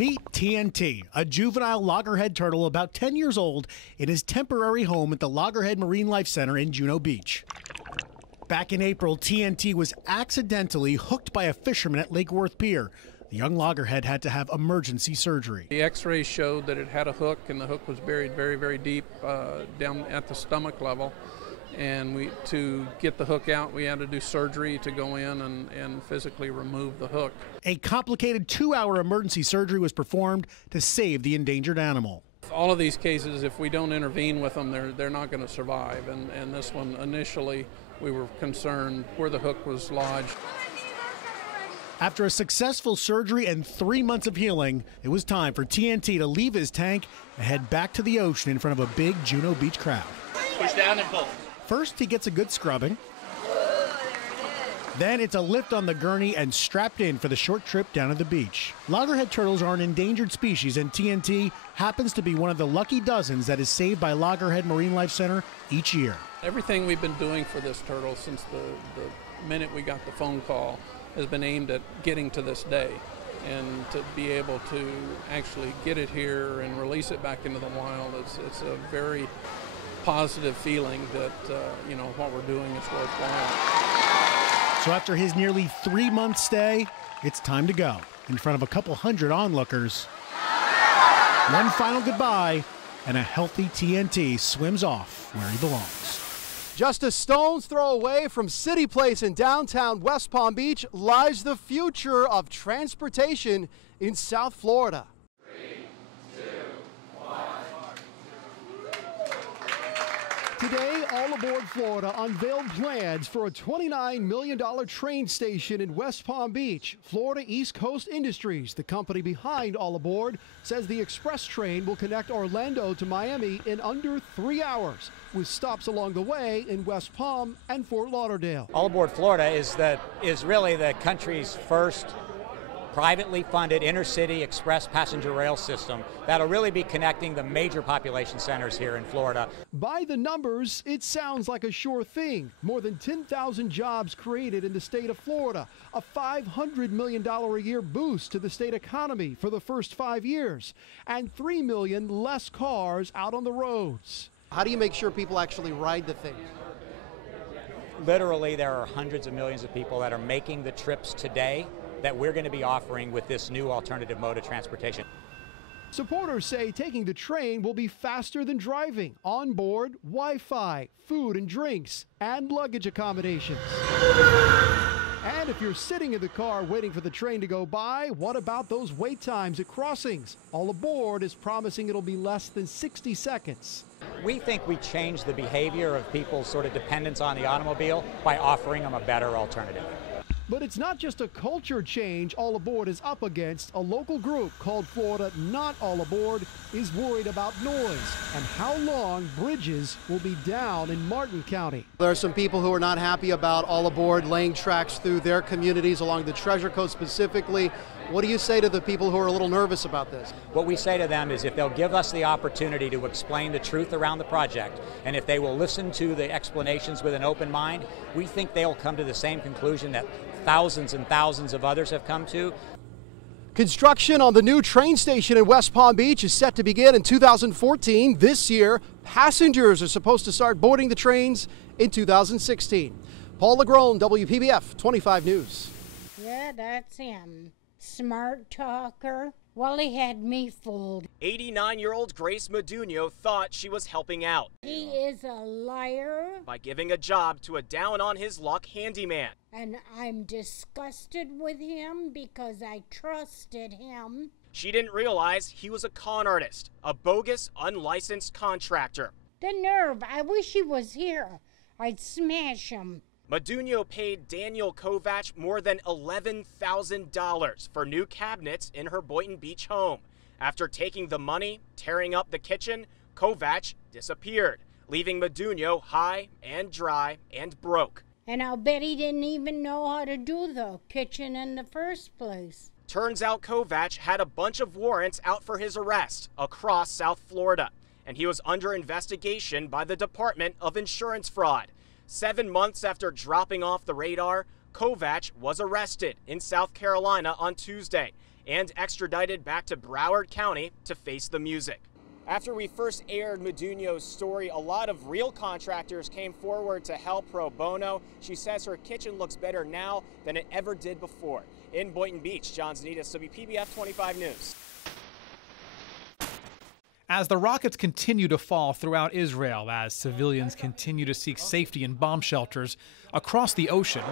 Meet TNT, a juvenile loggerhead turtle about 10 years old in his temporary home at the Loggerhead Marine Life Center in Juno Beach. Back in April, TNT was accidentally hooked by a fisherman at Lake Worth Pier. The young loggerhead had to have emergency surgery. The x-rays showed that it had a hook, and the hook was buried very, very deep down at the stomach level. And to get the hook out, we had to do surgery to go in and physically remove the hook. A complicated 2-hour emergency surgery was performed to save the endangered animal. All of these cases, if we don't intervene with them, they're not going to survive. And this one, initially, we were concerned where the hook was lodged. After a successful surgery and 3 months of healing, it was time for TNT to leave his tank and head back to the ocean in front of a big Juno Beach crowd. Push down and pull. First, he gets a good scrubbing. Then it's a lift on the gurney and strapped in for the short trip down to the beach. Loggerhead turtles are an endangered species, and TNT happens to be one of the lucky dozens that is saved by Loggerhead Marine Life Center each year. Everything we've been doing for this turtle since the minute we got the phone call has been aimed at getting to this day. And to be able to actually get it here and release it back into the wild, it's a very positive feeling that what we're doing is worthwhile. So after his nearly 3-month stay, it's time to go in front of a couple hundred onlookers. One final goodbye, and a healthy TNT swims off where he belongs. Just a stone's throw away from City Place in downtown West Palm Beach lies the future of transportation in South Florida. 3, 2, 1. Today, All Aboard Florida unveiled plans for a $29 million train station in West Palm Beach. Florida East Coast Industries, the company behind All Aboard, says the express train will connect Orlando to Miami in under 3 hours, with stops along the way in West Palm and Fort Lauderdale. All Aboard Florida is really the country's first privately funded intercity express passenger rail system that'll really be connecting the major population centers here in Florida. By the numbers, it sounds like a sure thing. More than 10,000 jobs created in the state of Florida, a $500 million a year boost to the state economy for the first 5 years, and 3 million less cars out on the roads. How do you make sure people actually ride the thing? Literally, there are hundreds of millions of people that are making the trips today that we're going to be offering with this new alternative mode of transportation. Supporters say taking the train will be faster than driving. On board, Wi-Fi, food and drinks, and luggage accommodations. And if you're sitting in the car waiting for the train to go by, what about those wait times at crossings? All Aboard is promising it'll be less than 60 seconds. We think we change the behavior of people's sort of dependence on the automobile by offering them a better alternative. But it's not just a culture change All Aboard is up against. A local group called Florida Not All Aboard is worried about noise and how long bridges will be down in Martin County. There are some people who are not happy about All Aboard laying tracks through their communities along the Treasure Coast specifically. What do you say to the people who are a little nervous about this? What we say to them is if they'll give us the opportunity to explain the truth around the project, and if they will listen to the explanations with an open mind, we think they'll come to the same conclusion that thousands and thousands of others have come to. Construction on the new train station in West Palm Beach is set to begin in 2014. This year, passengers are supposed to start boarding the trains in 2016. Paul Legrone, WPBF 25 News. Yeah, that's him. Smart talker. Well, he had me fooled. 89-year-old Grace Modugno thought she was helping out. He is a liar. By giving a job to a down-on-his-luck handyman. And I'm disgusted with him because I trusted him. She didn't realize he was a con artist, a bogus, unlicensed contractor. The nerve. I wish he was here. I'd smash him. Modugno paid Daniel Kovach more than $11,000 for new cabinets in her Boyton Beach home. After taking the money, tearing up the kitchen, Kovach disappeared, leaving Modugno high and dry and broke. And I'll bet he didn't even know how to do the kitchen in the first place. Turns out Kovach had a bunch of warrants out for his arrest across South Florida, and he was under investigation by the Department of Insurance Fraud. 7 months after dropping off the radar, Kovach was arrested in South Carolina on Tuesday and extradited back to Broward County to face the music. After we first aired Meduno's story, a lot of real contractors came forward to help pro bono. She says her kitchen looks better now than it ever did before. In Boynton Beach, John Zanitas, WPBF 25 News. As the rockets continue to fall throughout Israel, as civilians continue to seek safety in bomb shelters across the ocean,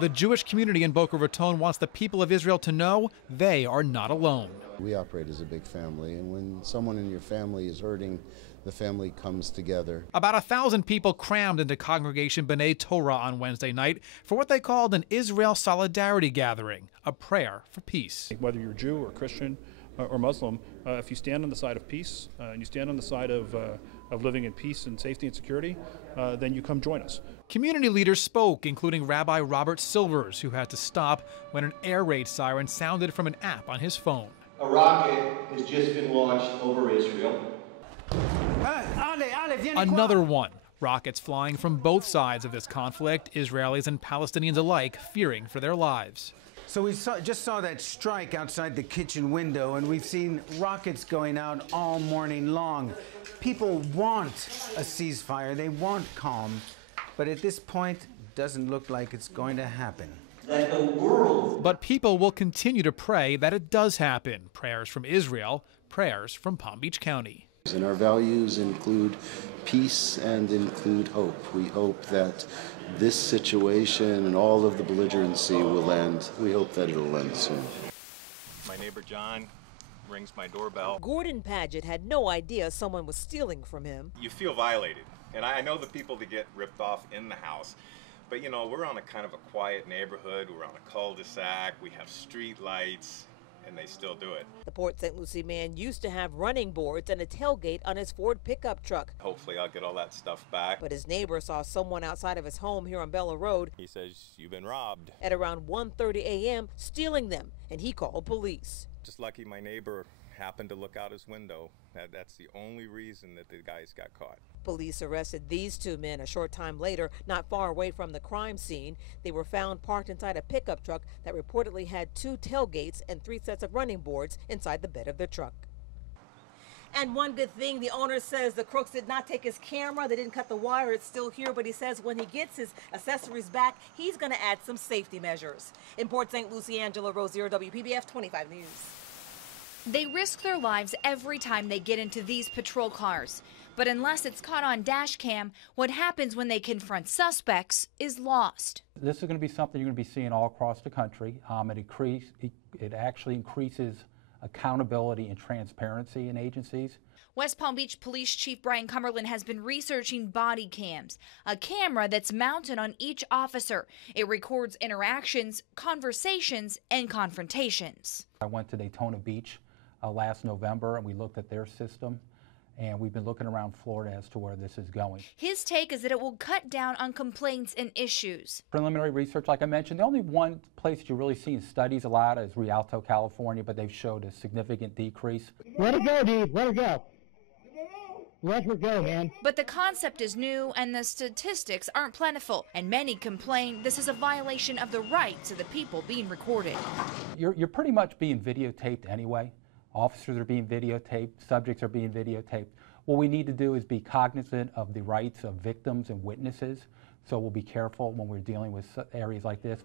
the Jewish community in Boca Raton wants the people of Israel to know they are not alone. We operate as a big family, and when someone in your family is hurting, the family comes together. About 1,000 people crammed into Congregation B'nai Torah on Wednesday night for what they called an Israel Solidarity Gathering, a prayer for peace. Whether you're Jew or Christian or Muslim, if you stand on the side of peace and you stand on the side of living in peace and safety and security, then you come join us. Community leaders spoke, including Rabbi Robert Silvers, who had to stop when an air raid siren sounded from an app on his phone. A rocket has just been launched over Israel. Another one. Rockets flying from both sides of this conflict, Israelis and Palestinians alike fearing for their lives. So we just saw that strike outside the kitchen window, and we've seen rockets going out all morning long. People want a ceasefire, they want calm, but at this point, it doesn't look like it's going to happen. But people will continue to pray that it does happen. Prayers from Israel, prayers from Palm Beach County. And our values include peace and include hope. We hope that this situation and all of the belligerency will end. We hope that it'll end soon. My neighbor John rings my doorbell. Gordon Padgett had no idea someone was stealing from him. You feel violated, and I know the people that get ripped off in the house, but you know, we're on a kind of a quiet neighborhood, we're on a cul-de-sac, we have street lights, and they still do it. The Port St. Lucie man used to have running boards and a tailgate on his Ford pickup truck. Hopefully I'll get all that stuff back. But his neighbor saw someone outside of his home here on Bella Road. He says, "You've been robbed." At around 1:30 a.m., stealing them, and he called police. Just lucky my neighbor happened to look out his window. That's the only reason that the guys got caught. Police arrested these two men a short time later, not far away from the crime scene. They were found parked inside a pickup truck that reportedly had 2 tailgates and 3 sets of running boards inside the bed of their truck. And one good thing, the owner says the crooks did not take his camera. They didn't cut the wire. It's still here, but he says when he gets his accessories back, he's going to add some safety measures. In Port St. Lucie, Angela Rozier, WPBF 25 News. They risk their lives every time they get into these patrol cars. But unless it's caught on dash cam, what happens when they confront suspects is lost. This is going to be something you're going to be seeing all across the country. It actually increases accountability and transparency in agencies. West Palm Beach Police Chief Brian Cumberland has been researching body cams, a camera that's mounted on each officer. It records interactions, conversations, and confrontations. I went to Daytona Beach last November, and we looked at their system, and we've been looking around Florida as to where this is going. His take is that it will cut down on complaints and issues. Preliminary research, like I mentioned, the only one place that you really see in studies a lot is Rialto, California, but they've showed a significant decrease. Let it go, dude. Let it go. Let it go, man. But the concept is new and the statistics aren't plentiful, and many complain this is a violation of the rights of the people being recorded. You're pretty much being videotaped anyway. Officers are being videotaped, subjects are being videotaped. What we need to do is be cognizant of the rights of victims and witnesses, so we'll be careful when we're dealing with areas like this.